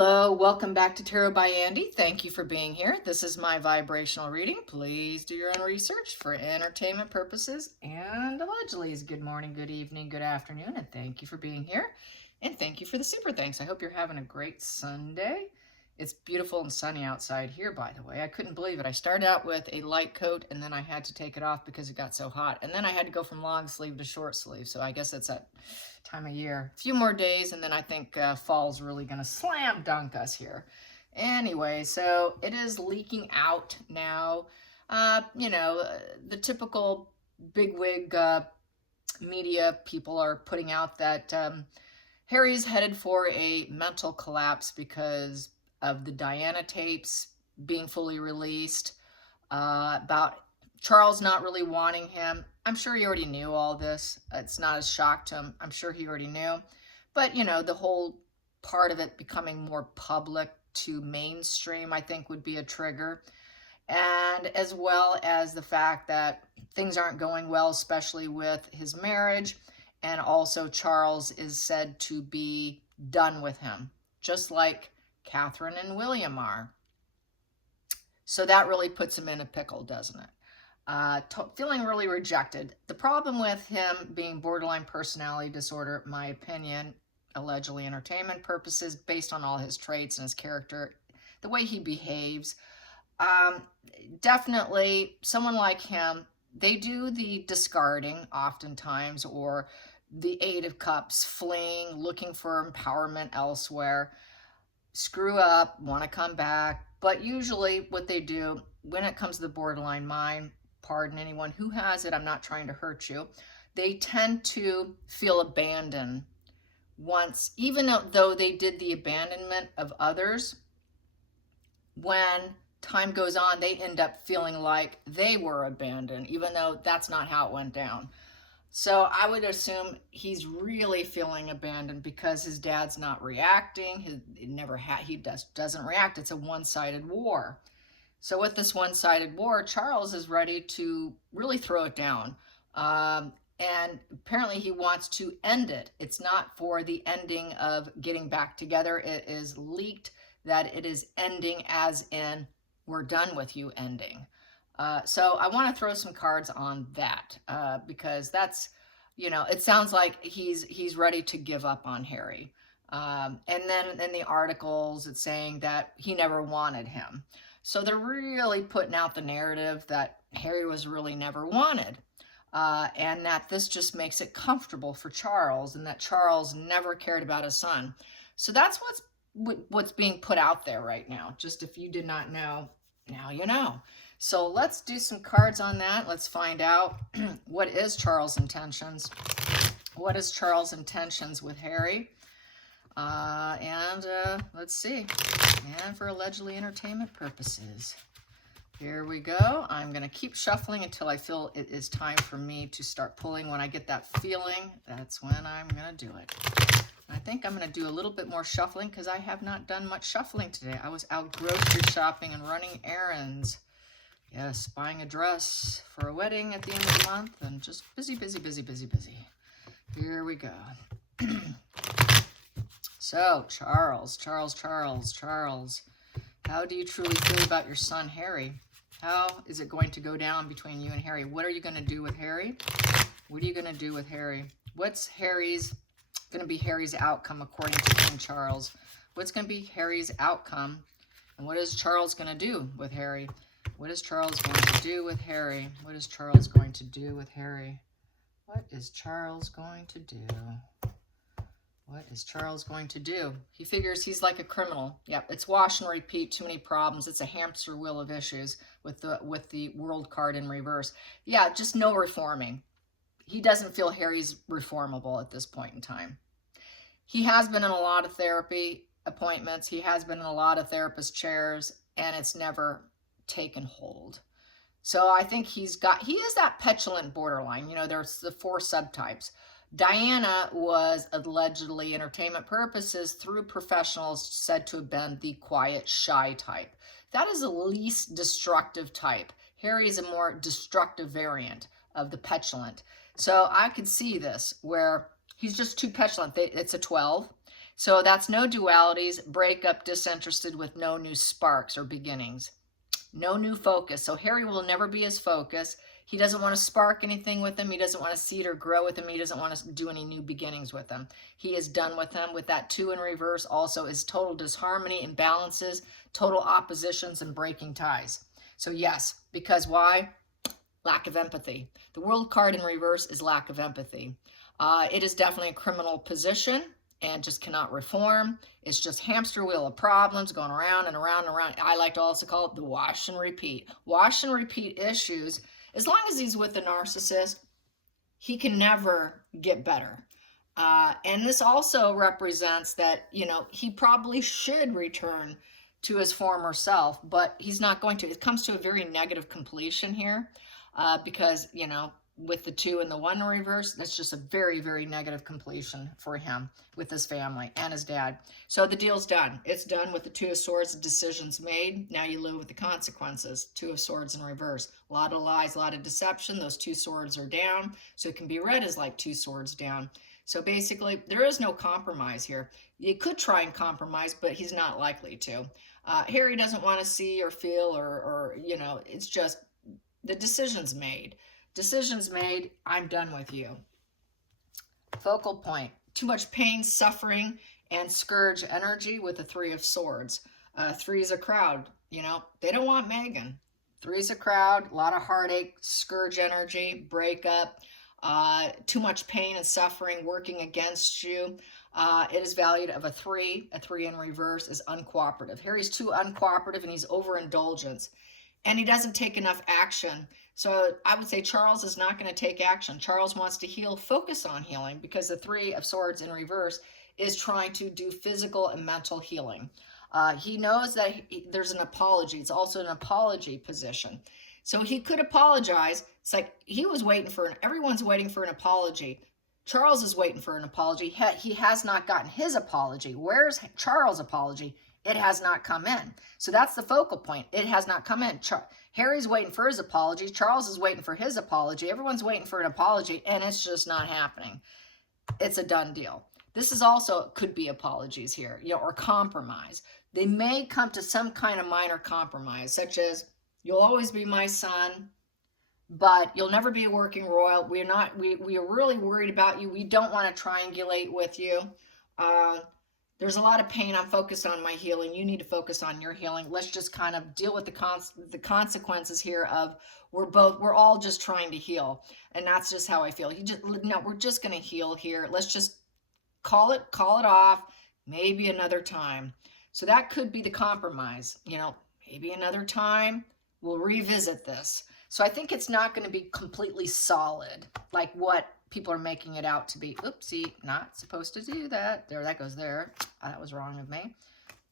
Hello, welcome back to Tarot by Andy. Thank you for being here. This is my vibrational reading. Please do your own research for entertainment purposes and allegedly. Good morning, good evening, good afternoon, and thank you for being here. And thank you for the super thanks. I hope you're having a great Sunday. It's beautiful and sunny outside here, by the way. I couldn't believe it. I started out with a light coat and then I had to take it off because it got so hot. And then I had to go from long sleeve to short sleeve. So I guess it's that time of year. A few more days and then I think fall's really going to slam dunk us here. Anyway, so it is leaking out now. The typical bigwig media people are putting out that Harry's headed for a mental collapse because of the Diana tapes being fully released, about Charles not really wanting him. I'm sure he already knew all this. It's not a shock to him. I'm sure he already knew. But, the whole part of it becoming more public to mainstream, I think, would be a trigger. And as well as the fact that things aren't going well, especially with his marriage. And also Charles is said to be done with him, just like Catherine and William are. So that really puts him in a pickle, doesn't it? Feeling really rejected. The problem with him being borderline personality disorder, my opinion, allegedly entertainment purposes, based on all his traits and his character, the way he behaves, definitely someone like him, they do the discarding oftentimes, or the Eight of Cups, fleeing, looking for empowerment elsewhere, screw up, want to come back. But usually what they do when it comes to the borderline mind, pardon anyone who has it, I'm not trying to hurt you, they tend to feel abandoned once, even though they did the abandonment of others. When time goes on, they end up feeling like they were abandoned, even though that's not how it went down. So I would assume he's really feeling abandoned because his dad's not reacting. He doesn't react. It's a one-sided war. So with this one-sided war, Charles is ready to really throw it down. And apparently he wants to end it. It's not for the ending of getting back together. It is leaked that it is ending as in we're done with you ending. So I want to throw some cards on that because that's, it sounds like he's ready to give up on Harry. And then in the articles, it's saying that he never wanted him. So they're really putting out the narrative that Harry was really never wanted. And that this just makes it comfortable for Charles, and that Charles never cared about his son. So that's what's being put out there right now. Just if you did not know, now you know. So let's do some cards on that. Let's find out what is Charles' intentions. What is Charles' intentions with Harry? Let's see. And for allegedly entertainment purposes. Here we go. I'm going to keep shuffling until I feel it is time for me to start pulling. When I get that feeling, that's when I'm going to do it. I think I'm going to do a little bit more shuffling because I have not done much shuffling today. I was out grocery shopping and running errands. Yes, buying a dress for a wedding at the end of the month, and just busy, busy, busy, busy, busy. Here we go. So, Charles, how do you truly feel about your son, Harry? How is it going to go down between you and Harry? What are you going to do with Harry? What are you going to do with Harry? What's going to be Harry's outcome according to King Charles? What's going to be Harry's outcome? And what is Charles going to do with Harry? What is Charles going to do with Harry? What is Charles going to do with Harry? What is Charles going to do? What is Charles going to do? He figures he's like a criminal. Yep, it's wash and repeat, too many problems. It's a hamster wheel of issues with the world card in reverse. Yeah, just no reforming. He doesn't feel Harry's reformable at this point in time. He has been in a lot of therapy appointments. He has been in a lot of therapist chairs, and it's never taken hold. So I think he is that petulant borderline. There's the 4 subtypes. Diana was allegedly entertainment purposes through professionals said to have been the quiet, shy type. That is the least destructive type. Harry is a more destructive variant of the petulant. So I could see this where he's just too petulant. It's a 12. So that's no dualities, breakup, disinterested with no new sparks or beginnings. No new focus. So Harry will never be his focus. He doesn't want to spark anything with him. He doesn't want to seed or grow with him. He doesn't want to do any new beginnings with him. He is done with him. With that 2 in reverse also is total disharmony, imbalances, total oppositions, and breaking ties. So yes, because why? Lack of empathy. The World card in reverse is lack of empathy. It is definitely a criminal position and just cannot reform. It's just hamster wheel of problems going around and around and around. I like to also call it the wash and repeat. Wash and repeat issues. As long as he's with the narcissist, he can never get better. And this also represents that, he probably should return to his former self, but he's not going to. It comes to a very negative completion here because, with the 2 and the 1 in reverse, that's just a very, very negative completion for him with his family and his dad. So the deal's done. It's done with the 2 of Swords, the decision's made. Now you live with the consequences. 2 of Swords in reverse. A lot of lies, a lot of deception. Those 2 swords are down. So it can be read as like 2 swords down. So basically, there is no compromise here. You could try and compromise, but he's not likely to. Harry doesn't want to see or feel or it's just the decision's made. Decisions made, I'm done with you. Focal point, too much pain, suffering, and scourge energy with the 3 of Swords. 3 is a crowd, they don't want Megan. 3 is a crowd, a lot of heartache, scourge energy, breakup, too much pain and suffering working against you. It is valued of a 3 in reverse is uncooperative. Harry's too uncooperative and he's overindulgence. And he doesn't take enough action. So I would say Charles is not going to take action. Charles wants to heal, focus on healing, because the 3 of Swords in reverse is trying to do physical and mental healing. He knows that there's an apology. It's also an apology position. So he could apologize. It's like he was waiting for everyone's waiting for an apology. Charles is waiting for an apology. He has not gotten his apology. Where's Charles' apology? It has not come in. So that's the focal point. It has not come in. Harry's waiting for his apology. Charles is waiting for his apology. Everyone's waiting for an apology, and it's just not happening. It's a done deal. This is also, could be apologies here, or compromise. They may come to some kind of minor compromise, such as, you'll always be my son, but you'll never be a working royal. We are really worried about you. We don't want to triangulate with you. There's a lot of pain. I'm focused on my healing. You need to focus on your healing. Let's just kind of deal with the consequences here of we're all just trying to heal. And that's just how I feel. We're just going to heal here. Let's just call it off. Maybe another time. So that could be the compromise. Maybe another time we'll revisit this. So I think it's not going to be completely solid like what people are making it out to be. Oopsie, not supposed to do that. There, that goes there. That was wrong of me.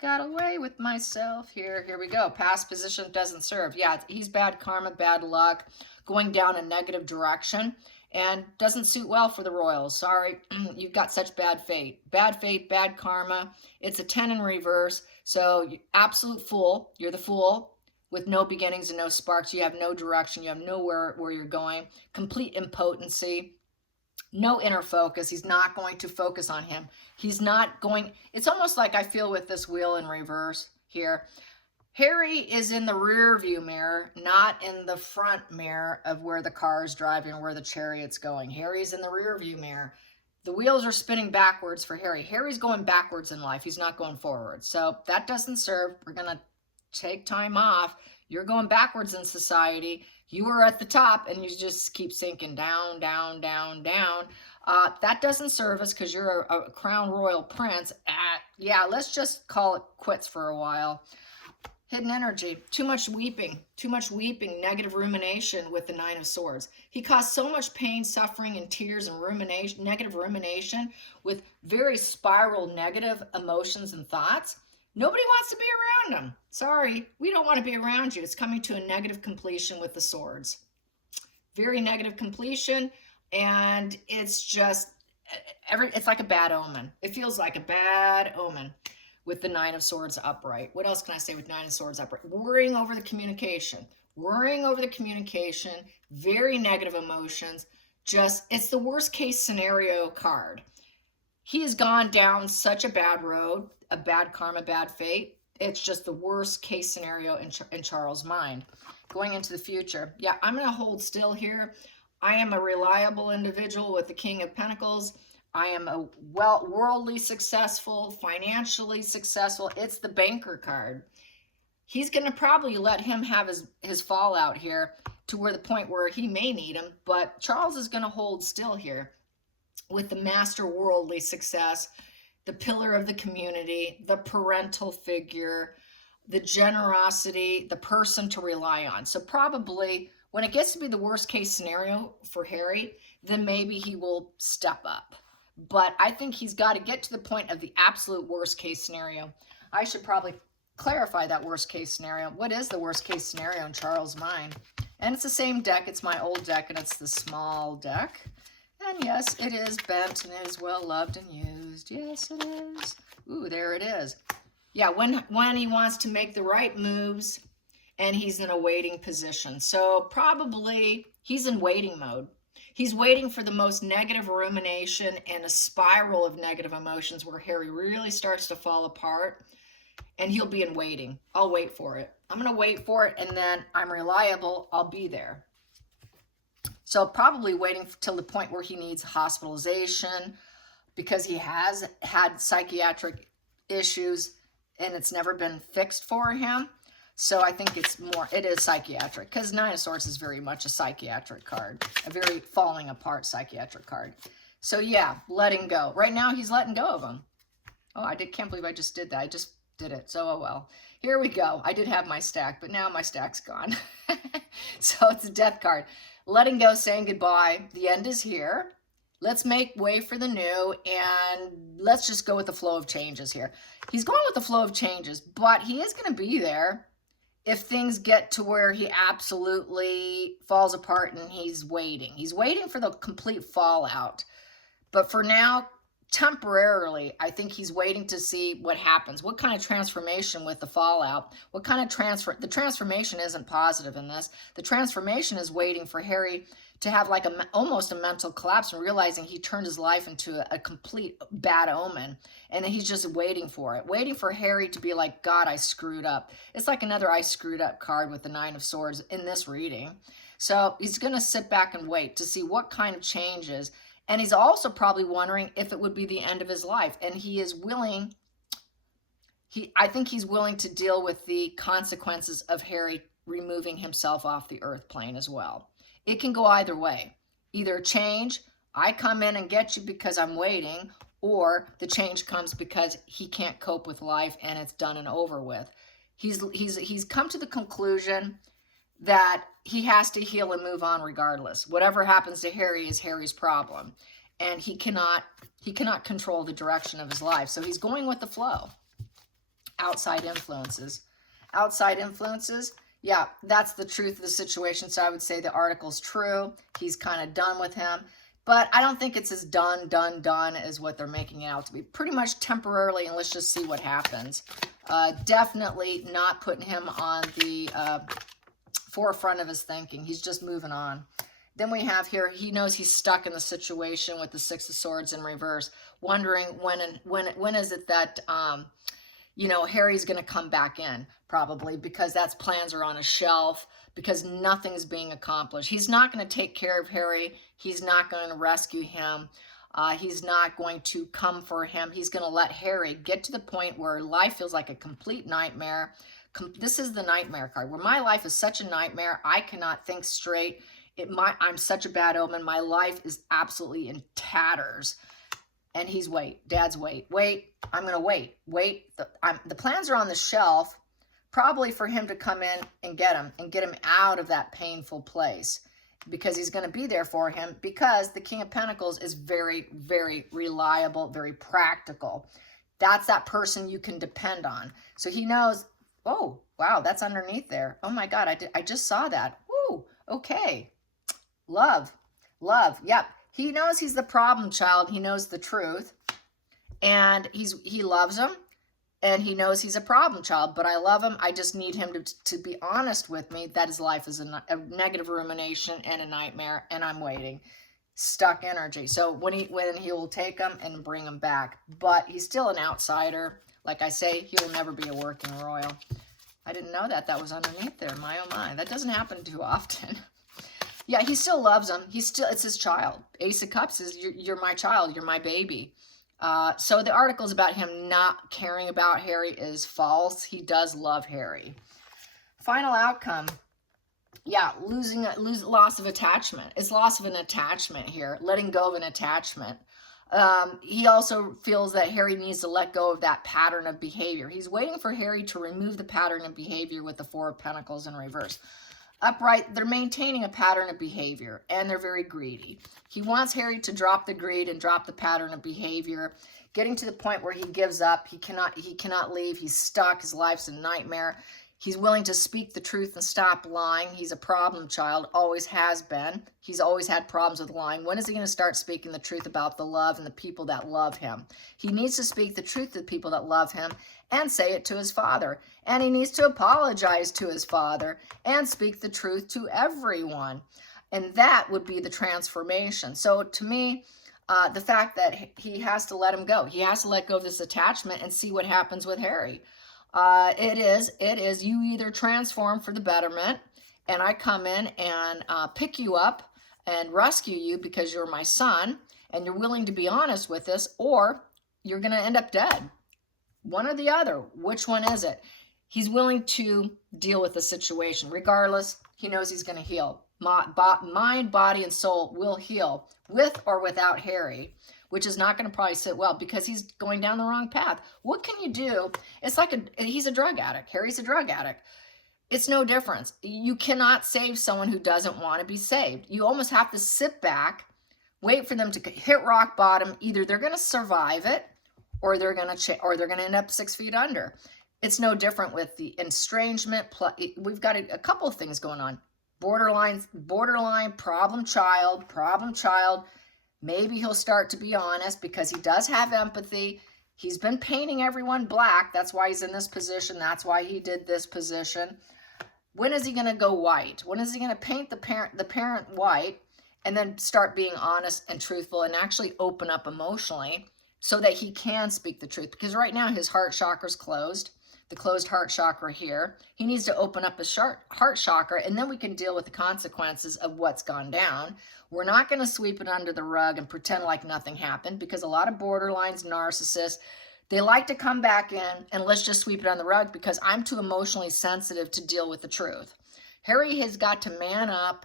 Got away with myself here. Here we go. Past position doesn't serve. Yeah, he's bad karma, bad luck, going down a negative direction, and doesn't suit well for the Royals. Sorry, you've got such bad fate. Bad fate, bad karma. It's a 10 in reverse. So absolute fool. You're the fool. With no beginnings and no sparks. You have no direction. You have nowhere where you're going. Complete impotency. No inner focus. He's not going to focus on him. He's not going. It's almost like I feel with this wheel in reverse here. Harry is in the rear view mirror, not in the front mirror of where the car is driving or where the chariot's going. Harry's in the rear view mirror. The wheels are spinning backwards for Harry. Harry's going backwards in life. He's not going forward. So that doesn't serve. We're going to take time off. You're going backwards in society. You were at the top and you just keep sinking down, down, down, down. That doesn't serve us because you're a crown royal prince. Yeah, let's just call it quits for a while. Hidden energy, too much weeping, negative rumination with the 9 of Swords. He caused so much pain, suffering, and tears and rumination, negative rumination with very spiral negative emotions and thoughts. Nobody wants to be around him. Sorry, we don't want to be around you. It's coming to a negative completion with the Swords. Very negative completion, and it's just, it's like a bad omen. It feels like a bad omen with the 9 of Swords upright. What else can I say with 9 of Swords upright? Worrying over the communication. Very negative emotions. It's the worst case scenario card. He has gone down such a bad road, a bad karma, bad fate. It's just the worst case scenario in Charles' mind. Going into the future, yeah, I'm going to hold still here. I am a reliable individual with the King of Pentacles. I am a worldly successful, financially successful. It's the banker card. He's going to probably let him have his fallout here to where the point where he may need him, but Charles is going to hold still here with the master worldly success, the pillar of the community, the parental figure, the generosity, the person to rely on. So probably when it gets to be the worst case scenario for Harry, then maybe he will step up. But I think he's got to get to the point of the absolute worst case scenario. I should probably clarify that worst case scenario. What is the worst case scenario in Charles' mind? And it's the same deck. It's my old deck, and it's the small deck. And yes, it is bent and it is well loved and used. Yes, it is. Ooh, there it is. Yeah, when he wants to make the right moves and he's in a waiting position. So probably he's in waiting mode. He's waiting for the most negative rumination and a spiral of negative emotions where Harry really starts to fall apart, and he'll be in waiting. I'll wait for it. I'm going to wait for it, and then I'm reliable. I'll be there. So probably waiting till the point where he needs hospitalization because he has had psychiatric issues and it's never been fixed for him. So I think it is psychiatric, because Nine of Swords is very much a psychiatric card, a very falling apart psychiatric card. So yeah, letting go. Right now he's letting go of him. Oh, can't believe I just did that. I just did it. So, oh well. Here we go. I did have my stack, but now my stack's gone. So it's a death card. Letting go, saying goodbye. The end is here. Let's make way for the new, and let's just go with the flow of changes here. He's going with the flow of changes, but he is going to be there if things get to where he absolutely falls apart and he's waiting. He's waiting for the complete fallout. But for now, temporarily, I think he's waiting to see what happens. What kind of transformation with the fallout? What kind of the transformation isn't positive in this. The transformation is waiting for Harry to have like almost a mental collapse and realizing he turned his life into a complete bad omen. And he's just waiting for it. Waiting for Harry to be like, God, I screwed up. It's like another I screwed up card with the Nine of Swords in this reading. So he's going to sit back and wait to see what kind of changes. And he's also probably wondering if it would be the end of his life. And he is willing, I think he's willing to deal with the consequences of Harry removing himself off the earth plane as well. It can go either way. Either change, I come in and get you because I'm waiting, or the change comes because he can't cope with life and it's done and over with. He's come to the conclusion that he has to heal and move on regardless. Whatever happens to Harry is Harry's problem. And he cannot control the direction of his life. So he's going with the flow. Outside influences. Outside influences, yeah, that's the truth of the situation. So I would say the article's true. He's kind of done with him. But I don't think it's as done as what they're making it out to be. Pretty much temporarily, and let's just see what happens. Definitely not putting him on the forefront of his thinking. He's just moving on. Then we have here, he knows he's stuck in the situation with the Six of Swords in reverse, wondering when is it that Harry's going to come back in, probably because that's plans are on a shelf, because nothing's being accomplished. He's not going to take care of Harry. He's not going to rescue him. He's not going to come for him. He's going to let Harry get to the point where life feels like a complete nightmare. This is the nightmare card, where my life is such a nightmare. I cannot think straight. I'm such a bad omen. My life is absolutely in tatters. And he's Dad's wait. I'm going to wait. The plans are on the shelf, probably for him to come in and get him out of that painful place, because he's going to be there for him, because the King of Pentacles is very, very reliable, very practical. That's that person you can depend on. So he knows, oh, wow, that's underneath there. Oh my God, I just saw that. Woo, okay. Love. Yep. He knows he's the problem child. He knows the truth. And he loves him. And he knows he's a problem child. But I love him. I just need him to be honest with me that his life is a negative rumination and a nightmare. And I'm waiting. stuck energy. So when he will take them and bring them back, but he's still an outsider. Like I say, he will never be a working royal. I didn't know that was underneath there. My oh my, that doesn't happen too often. Yeah, he still loves him. It's his child. Ace of Cups is you're my child. You're my baby. So the articles about him not caring about Harry is false. He does love Harry. Final outcome. Yeah, loss of attachment. It's loss of an attachment here. Letting go of an attachment. He also feels that Harry needs to let go of that pattern of behavior. He's waiting for Harry to remove the pattern of behavior with the Four of Pentacles in reverse. Upright, they're maintaining a pattern of behavior, and they're very greedy. He wants Harry to drop the greed and drop the pattern of behavior, getting to the point where he gives up. He cannot leave. He's stuck. His life's a nightmare. He's willing to speak the truth and stop lying. He's a problem child, always has been. He's always had problems with lying. When is he going to start speaking the truth about the love and the people that love him? He needs to speak the truth to the people that love him and say it to his father. And he needs to apologize to his father and speak the truth to everyone. And that would be the transformation. So to me, the fact that he has to let him go. He has to let go of this attachment and see what happens with Harry. It is you either transform for the betterment and I come in and pick you up and rescue you because you're my son and you're willing to be honest with this, or you're going to end up dead. One or the other. Which one is it? He's willing to deal with the situation. Regardless, he knows he's going to heal. Mind, body, and soul will heal with or without Harry, which is not going to probably sit well because he's going down the wrong path. What can you do? It's like he's a drug addict. Harry's a drug addict. It's no difference. You cannot save someone who doesn't want to be saved. You almost have to sit back, wait for them to hit rock bottom. Either they're going to survive it or they're going to end up 6 feet under. It's no different with the estrangement. We've got a couple of things going on. Borderline, problem child. Maybe he'll start to be honest because he does have empathy. He's been painting everyone black. That's why he's in this position. That's why he did this position. When is he going to go white? When is he going to paint the parent white and then start being honest and truthful and actually open up emotionally so that he can speak the truth? Because right now his heart chakra's closed. The closed heart chakra here. He needs to open up his heart chakra, and then we can deal with the consequences of what's gone down. We're not going to sweep it under the rug and pretend like nothing happened, because a lot of borderlines, narcissists, they like to come back in and let's just sweep it on the rug because I'm too emotionally sensitive to deal with the truth. Harry has got to man up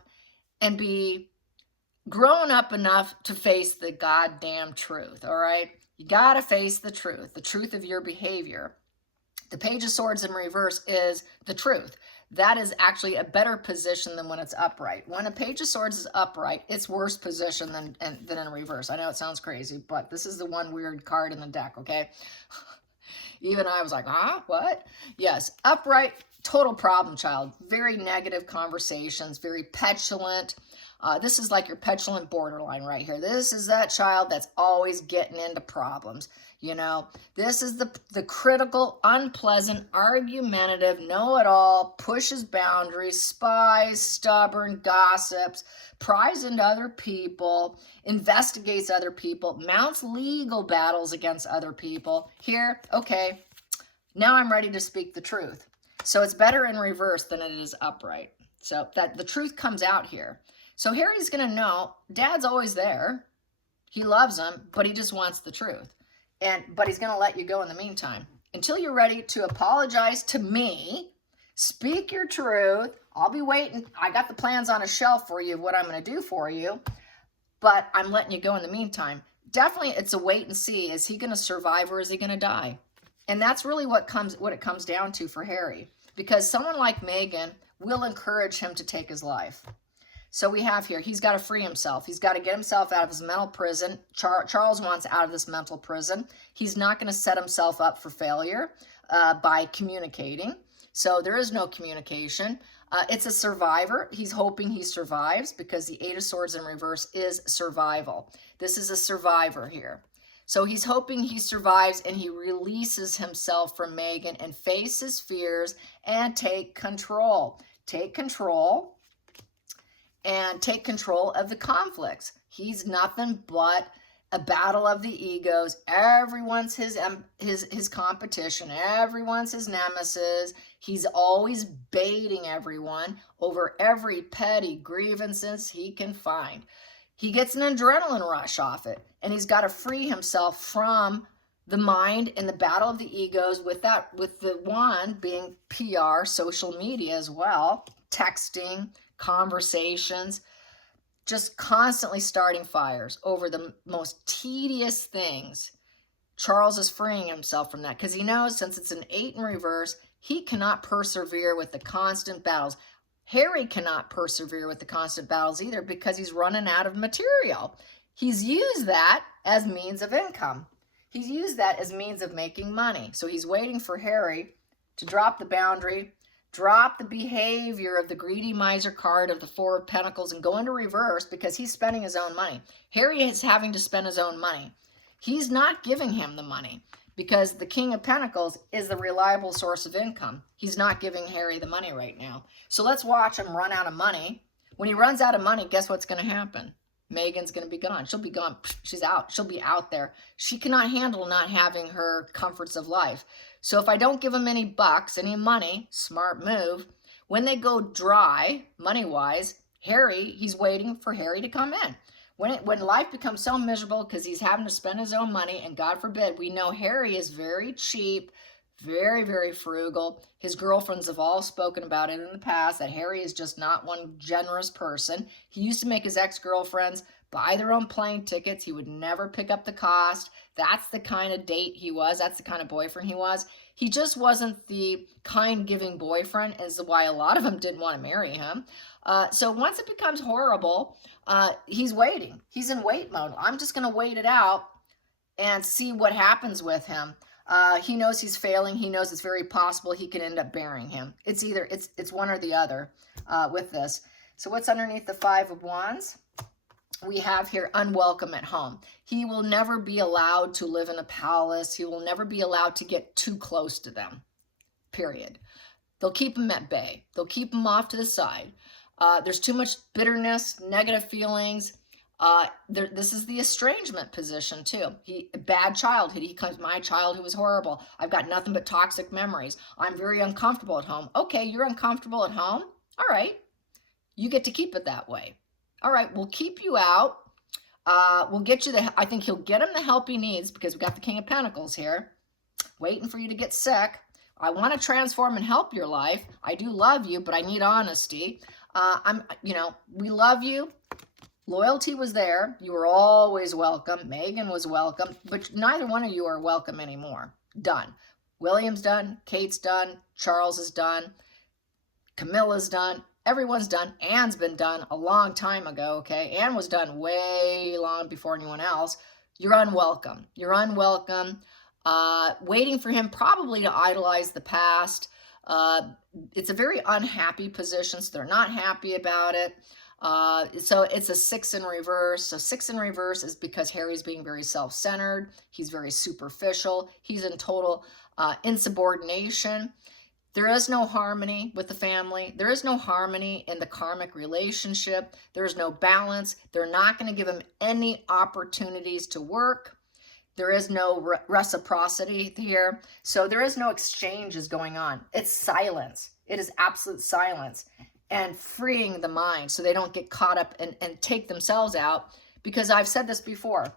and be grown up enough to face the goddamn truth, all right? You got to face the truth of your behavior. The Page of Swords in reverse is the truth. That is actually a better position than when it's upright. When a Page of Swords is upright, it's worse position than in reverse. I know it sounds crazy, but this is the one weird card in the deck, okay? Even I was like, what? Yes, upright, total problem child. Very negative conversations, very petulant. This is like your petulant borderline right here. This is that child that's always getting into problems. You know, this is the critical, unpleasant, argumentative, know-it-all, pushes boundaries, spies, stubborn, gossips, pries into other people, investigates other people, mounts legal battles against other people. Here, okay, now I'm ready to speak the truth. So it's better in reverse than it is upright. So that the truth comes out here. So Harry's going to know Dad's always there. He loves him, but he just wants the truth. But he's going to let you go in the meantime. Until you're ready to apologize to me, speak your truth. I'll be waiting. I got the plans on a shelf for you of what I'm going to do for you. But I'm letting you go in the meantime. Definitely it's a wait and see. Is he going to survive or is he going to die? And that's really what it comes down to for Harry. Because someone like Meghan will encourage him to take his life. So we have here, he's got to free himself. He's got to get himself out of his mental prison. Charles wants out of this mental prison. He's not going to set himself up for failure by communicating. So there is no communication. It's a survivor. He's hoping he survives because the Eight of Swords in reverse is survival. This is a survivor here. So he's hoping he survives and he releases himself from Meghan and faces fears and take control. Take control. And take control of the conflicts. He's nothing but a battle of the egos. Everyone's his competition. Everyone's his nemesis. He's always baiting everyone over every petty grievances he can find. He gets an adrenaline rush off it, and he's got to free himself from the mind and the battle of the egos, with the one being PR, social media as well, texting, conversations, just constantly starting fires over the most tedious things. Charles is freeing himself from that because he knows, since it's an 8 in reverse, he cannot persevere with the constant battles. Harry cannot persevere with the constant battles either because he's running out of material. He's used that as means of income. He's used that as means of making money. So he's waiting for Harry to drop the boundary, drop the behavior of the greedy miser card of the 4 of Pentacles and go into reverse because he's spending his own money. Harry is having to spend his own money. He's not giving him the money because the King of Pentacles is the reliable source of income. He's not giving Harry the money right now. So let's watch him run out of money. When he runs out of money, guess what's going to happen? Meghan's going to be gone. She'll be gone. She's out. She'll be out there. She cannot handle not having her comforts of life. So if I don't give him any bucks, any money, smart move, when they go dry, money-wise, he's waiting for Harry to come in. When life becomes so miserable because he's having to spend his own money, and God forbid, we know Harry is very cheap, very, very frugal. His girlfriends have all spoken about it in the past, that Harry is just not one generous person. He used to make his ex-girlfriends buy their own plane tickets. He would never pick up the cost. That's the kind of date he was. That's the kind of boyfriend he was. He just wasn't the kind, giving boyfriend, as why a lot of them didn't want to marry him. So once it becomes horrible, he's waiting. He's in wait mode. I'm just going to wait it out and see what happens with him. He knows he's failing. He knows it's very possible he can end up burying him. It's either, it's one or the other with this. So what's underneath the 5 of Wands? We have here unwelcome at home. He will never be allowed to live in a palace. He will never be allowed to get too close to them, period. They'll keep him at bay. They'll keep him off to the side. There's too much bitterness, negative feelings. This is the estrangement position too. Bad childhood. He claims, my childhood was horrible. I've got nothing but toxic memories. I'm very uncomfortable at home. Okay, you're uncomfortable at home? All right. You get to keep it that way. All right, we'll keep you out. We'll get you I think he'll get him the help he needs because we've got the King of Pentacles here, waiting for you to get sick. I want to transform and help your life. I do love you, but I need honesty. We love you. Loyalty was there. You were always welcome. Meghan was welcome, but neither one of you are welcome anymore. Done. William's done. Kate's done. Charles is done. Camilla's done. Everyone's done. Anne's been done a long time ago, okay? Anne was done way long before anyone else. You're unwelcome. You're unwelcome. Waiting for him probably to idolize the past. It's a very unhappy position, so they're not happy about it. So it's a 6 in reverse. So 6 in reverse is because Harry's being very self-centered. He's very superficial. He's in total insubordination. There is no harmony with the family. There is no harmony in the karmic relationship. There's no balance. They're not going to give him any opportunities to work. There is no reciprocity here. So there is no exchanges going on. It's silence. It is absolute silence. And freeing the mind so they don't get caught up and take themselves out. Because I've said this before.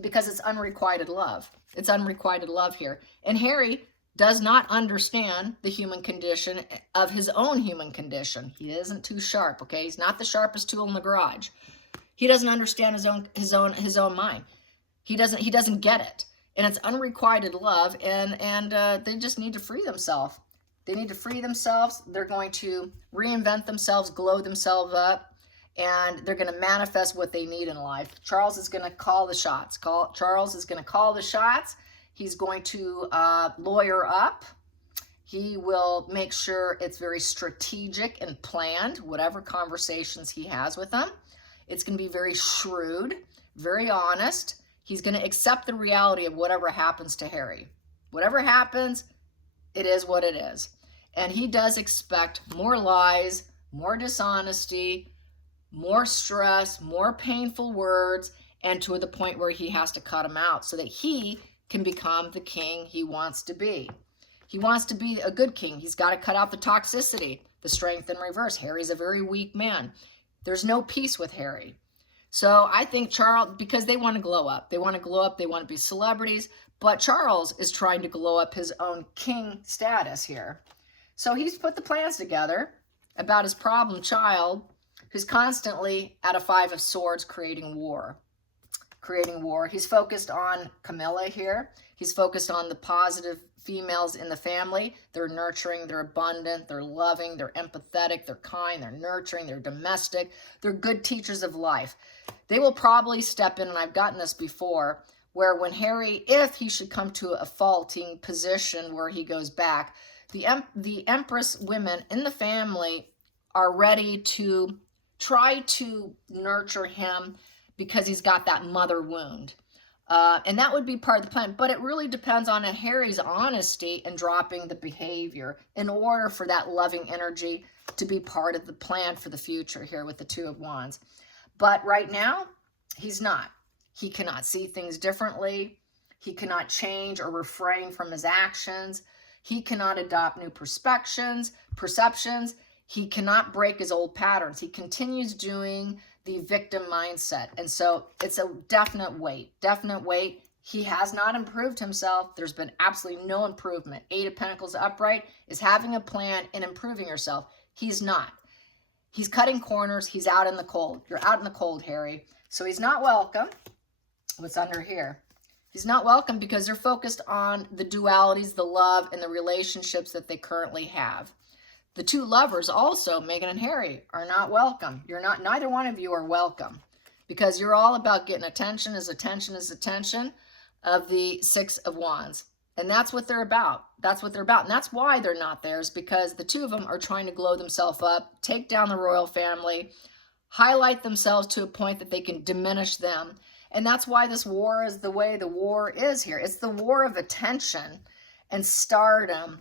Because it's unrequited love. It's unrequited love here. And Harry does not understand the human condition of his own human condition. He isn't too sharp, okay? He's not the sharpest tool in the garage. He doesn't understand his own mind. He doesn't get it. And it's unrequited love, and they just need to free themselves. They need to free themselves. They're going to reinvent themselves, glow themselves up, and they're going to manifest what they need in life. Charles is going to call the shots. Charles is going to call the shots. He's going to lawyer up. He will make sure it's very strategic and planned, whatever conversations he has with them. It's going to be very shrewd, very honest. He's going to accept the reality of whatever happens to Harry. Whatever happens, it is what it is. And he does expect more lies, more dishonesty, more stress, more painful words, and to the point where he has to cut him out so that he can become the king he wants to be. He wants to be a good king. He's got to cut out the toxicity, the strength in reverse. Harry's a very weak man. There's no peace with Harry. So I think Charles, because they want to glow up. They want to glow up. They want to be celebrities. But Charles is trying to glow up his own king status here. So he's put the plans together about his problem child, who's constantly at a 5 of Swords creating war. He's focused on Camilla here. He's focused on the positive females in the family. They're nurturing, they're abundant, they're loving, they're empathetic, they're kind, they're nurturing, they're domestic. They're good teachers of life. They will probably step in, and I've gotten this before, where when Harry, if he should come to a faulting position where he goes back, the Empress women in the family are ready to try to nurture him because he's got that mother wound. And that would be part of the plan. But it really depends on Harry's honesty and dropping the behavior in order for that loving energy to be part of the plan for the future here with the 2 of Wands. But right now, he's not. He cannot see things differently. He cannot change or refrain from his actions. He cannot adopt new perceptions. He cannot break his old patterns. He continues doing the victim mindset. And so it's a definite weight. He has not improved himself. There's been absolutely no improvement. 8 of Pentacles upright is having a plan and improving yourself. He's not. He's cutting corners. He's out in the cold. You're out in the cold, Harry. So he's not welcome. What's under here? He's not welcome because they're focused on the dualities, the love, and the relationships that they currently have. The 2 lovers also, Meghan and Harry, are not welcome. Neither one of you are welcome because you're all about getting attention is attention of the 6 of Wands. And that's what they're about. And that's why they're not there, is because the 2 of them are trying to glow themselves up, take down the royal family, highlight themselves to a point that they can diminish them. And that's why this war is the way the war is here. It's the war of attention and stardom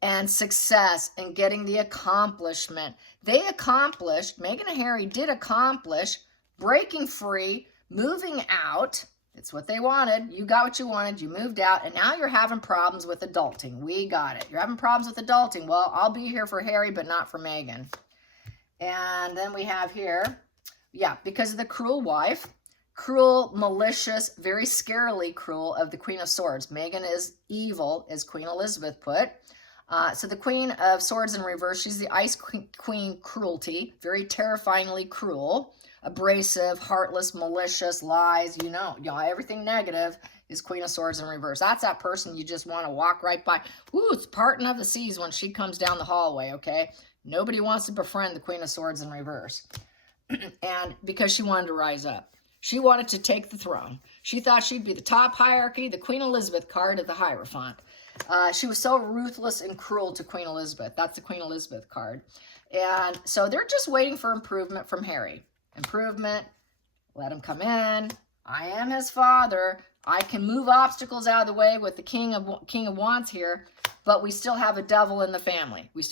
and success and getting the accomplishment. They accomplished, Meghan and Harry did accomplish breaking free, moving out. It's what they wanted. You got what you wanted. You moved out. And now you're having problems with adulting. We got it. You're having problems with adulting. Well, I'll be here for Harry, but not for Meghan. And then we have here, because of the cruel wife, cruel, malicious, very scarily cruel of the Queen of Swords. Meghan is evil, as Queen Elizabeth put. So the Queen of Swords in reverse, she's the Ice Queen cruelty, very terrifyingly cruel, abrasive, heartless, malicious, lies, everything negative is Queen of Swords in reverse. That's that person you just want to walk right by. Ooh, it's parting of the seas when she comes down the hallway, okay? Nobody wants to befriend the Queen of Swords in reverse. And because she wanted to rise up. She wanted to take the throne. She thought she'd be the top hierarchy, the Queen Elizabeth card of the Hierophant. She was so ruthless and cruel to Queen Elizabeth. That's the Queen Elizabeth card. And so they're just waiting for improvement from Harry. Improvement, let him come in. I am his father. I can move obstacles out of the way with the King of Wands here, but we still have a devil in the family. The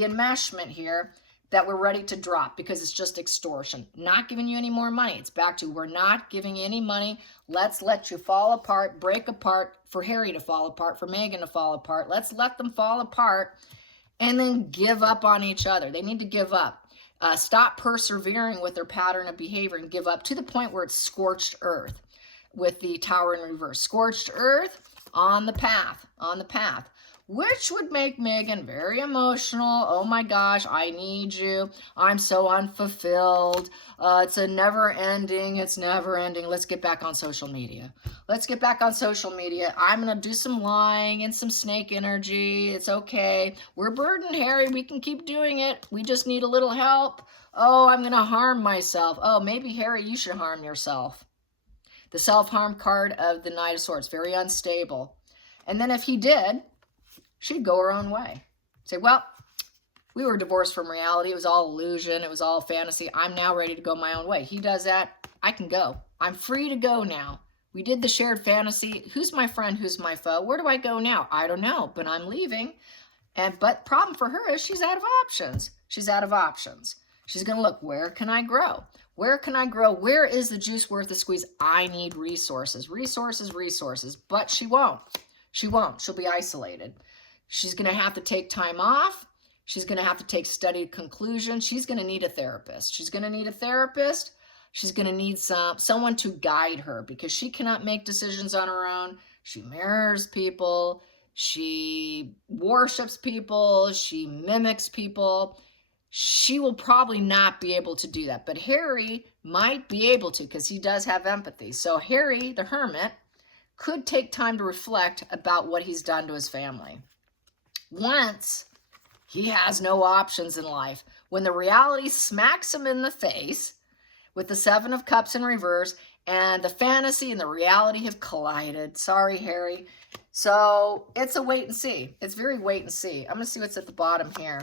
enmeshment here that we're ready to drop because it's just extortion. Not giving you any more money. It's back to we're not giving you any money. Let's let you fall apart, break apart, for Harry to fall apart, for Meghan to fall apart. Let's let them fall apart and then give up on each other. They need to give up. Stop persevering with their pattern of behavior and give up to the point where it's scorched earth with the Tower in reverse. Scorched earth on the path, which would make Meghan very emotional. Oh my gosh, I need you. I'm so unfulfilled. It's never ending. Let's get back on social media. I'm going to do some lying and some snake energy. It's okay. We're burdened, Harry. We can keep doing it. We just need a little help. Oh, I'm going to harm myself. Oh, maybe, Harry, you should harm yourself. The self-harm card of the Knight of Swords. Very unstable. And then if he did, she'd go her own way. Say, well, we were divorced from reality. It was all illusion. It was all fantasy. I'm now ready to go my own way. He does that. I can go. I'm free to go now. We did the shared fantasy. Who's my friend? Who's my foe? Where do I go now? I don't know, but I'm leaving. But problem for her is she's out of options. She's going to look, where can I grow? Where can I grow? Where is the juice worth the squeeze? I need resources, resources, resources. But she won't. She won't. She'll be isolated. She's going to have to take time off. She's going to have to take studied conclusion. She's going to need a therapist. She's going to need a therapist. She's going to need someone to guide her because she cannot make decisions on her own. She mirrors people. She worships people. She mimics people. She will probably not be able to do that. But Harry might be able to because he does have empathy. So Harry, the hermit, could take time to reflect about what he's done to his family. Once he has no options in life, when the reality smacks him in the face with the Seven of Cups in reverse, and the fantasy and the reality have collided. Sorry, Harry. So it's a wait and see. It's very wait and see. I'm going to see what's at the bottom here.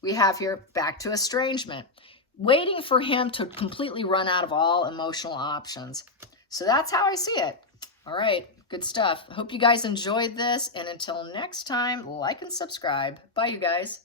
We have here back to estrangement, waiting for him to completely run out of all emotional options. So that's how I see it. All right, good stuff. Hope you guys enjoyed this. And until next time, like and subscribe. Bye, you guys.